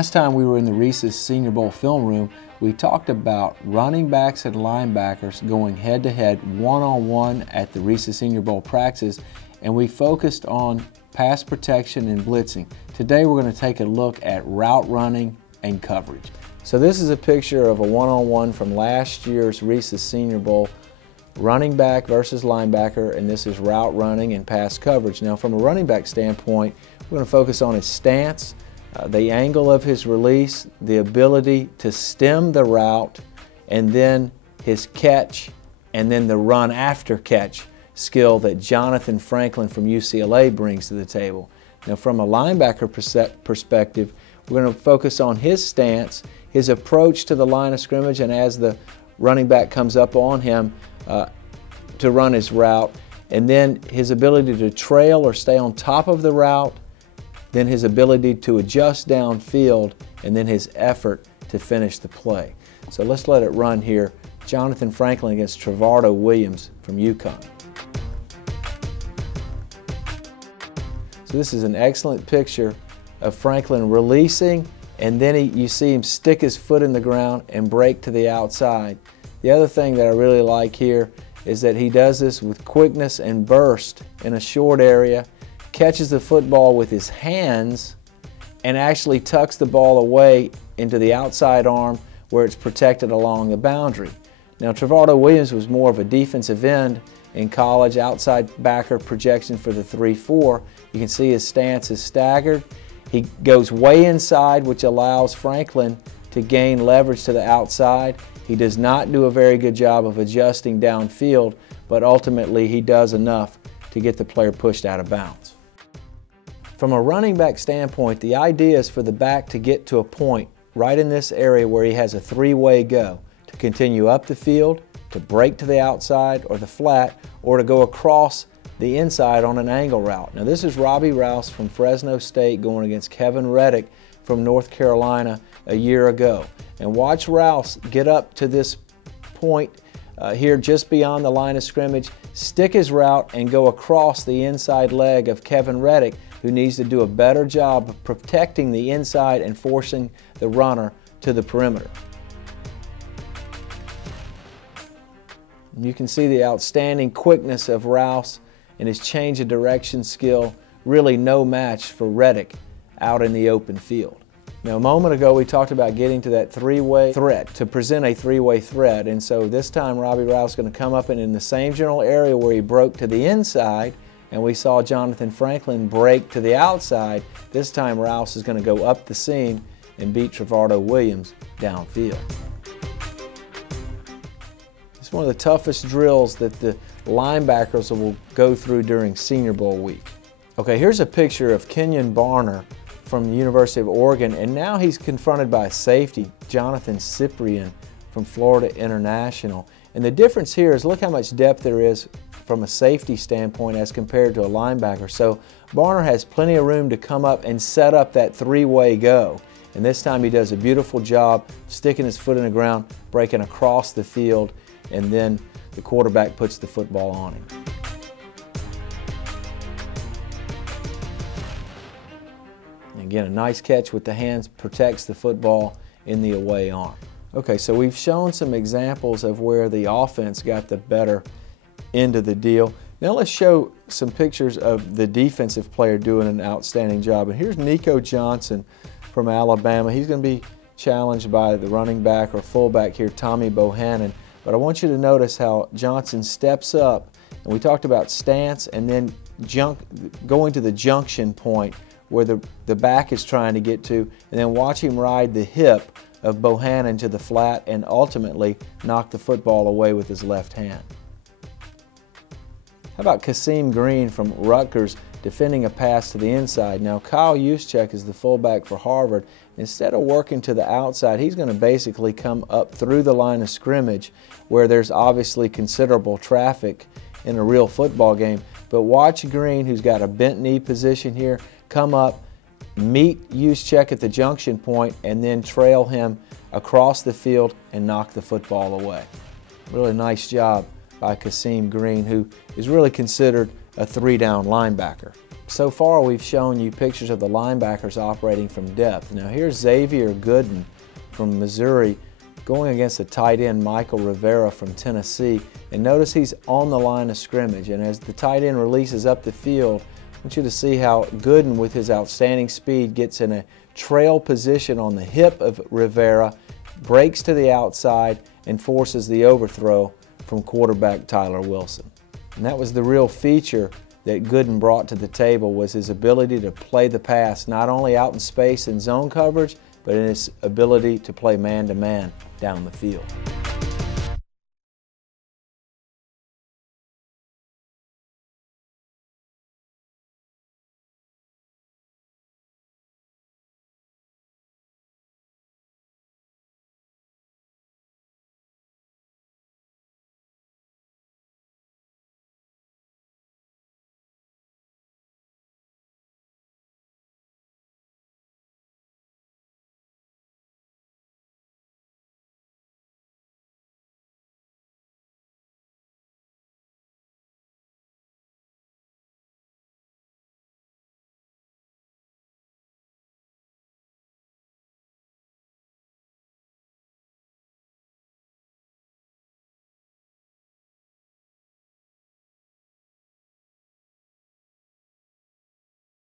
Last time we were in the Reese's Senior Bowl film room, we talked about running backs and linebackers going head-to-head, one-on-one at the Reese's Senior Bowl practices, and we focused on pass protection and blitzing. Today we're going to take a look at route running and coverage. So this is a picture of a one-on-one from last year's Reese's Senior Bowl, running back versus linebacker, and this is route running and pass coverage. Now from a running back standpoint, we're going to focus on his stance, the angle of his release, the ability to stem the route, and then his catch, and then the run after catch skill that Jonathan Franklin from UCLA brings to the table. Now from a linebacker perspective, we're going to focus on his stance, his approach to the line of scrimmage, and as the running back comes up on him to run his route, and then his ability to trail or stay on top of the route, then his ability to adjust downfield, and then his effort to finish the play. So let's let it run here. Jonathan Franklin against Trevardo Williams from UConn. So this is an excellent picture of Franklin releasing, and then you see him stick his foot in the ground and break to the outside. The other thing that I really like here is that he does this with quickness and burst in a short area, catches the football with his hands, and actually tucks the ball away into the outside arm where it's protected along the boundary. Now Trevardo Williams was more of a defensive end in college, outside backer projection for the 3-4. You can see his stance is staggered. He goes way inside, which allows Franklin to gain leverage to the outside. He does not do a very good job of adjusting downfield, but ultimately he does enough to get the player pushed out of bounds. From a running back standpoint, the idea is for the back to get to a point right in this area where he has a three-way go, to continue up the field, to break to the outside or the flat, or to go across the inside on an angle route. Now this is Robbie Rouse from Fresno State going against Kevin Reddick from North Carolina a year ago. And watch Rouse get up to this point here just beyond the line of scrimmage, stick his route and go across the inside leg of Kevin Reddick, who needs to do a better job of protecting the inside and forcing the runner to the perimeter. And you can see the outstanding quickness of Rouse and his change of direction skill, really no match for Reddick out in the open field. Now a moment ago we talked about getting to that three-way threat, to present a three-way threat, and so this time Robbie Rouse is going to come up and in the same general area where he broke to the inside, and we saw Jonathan Franklin break to the outside, this time Rouse is going to go up the seam and beat Trevardo Williams downfield. It's one of the toughest drills that the linebackers will go through during Senior Bowl week. Okay, here's a picture of Kenyon Barner from the University of Oregon, and now he's confronted by a safety, Jonathan Cyprian from Florida International. And the difference here is look how much depth there is from a safety standpoint as compared to a linebacker. So Barner has plenty of room to come up and set up that three-way go. And this time he does a beautiful job sticking his foot in the ground, breaking across the field, and then the quarterback puts the football on him. Again, a nice catch with the hands protects the football in the away arm. Okay, so we've shown some examples of where the offense got the better end of the deal. Now let's show some pictures of the defensive player doing an outstanding job. And here's Nico Johnson from Alabama. He's going to be challenged by the running back or fullback here, Tommy Bohannon. But I want you to notice how Johnson steps up, and we talked about stance and then going to the junction point where the back is trying to get to, and then watch him ride the hip of Bohannon to the flat and ultimately knock the football away with his left hand. How about Kasim Green from Rutgers defending a pass to the inside? Now Kyle Juszczyk is the fullback for Harvard. Instead of working to the outside, he's going to basically come up through the line of scrimmage where there's obviously considerable traffic in a real football game. But watch Green, who's got a bent knee position here, come up, meet Juszczyk at the junction point, and then trail him across the field and knock the football away. Really nice job by Kasim Green, who is really considered a three-down linebacker. So far we've shown you pictures of the linebackers operating from depth. Now here's Xavier Gooden from Missouri going against the tight end Michael Rivera from Tennessee, and notice he's on the line of scrimmage, and as the tight end releases up the field, I want you to see how Gooden with his outstanding speed gets in a trail position on the hip of Rivera, breaks to the outside, and forces the overthrow from quarterback Tyler Wilson. And that was the real feature that Gooden brought to the table, was his ability to play the pass not only out in space in zone coverage, but in his ability to play man-to-man down the field.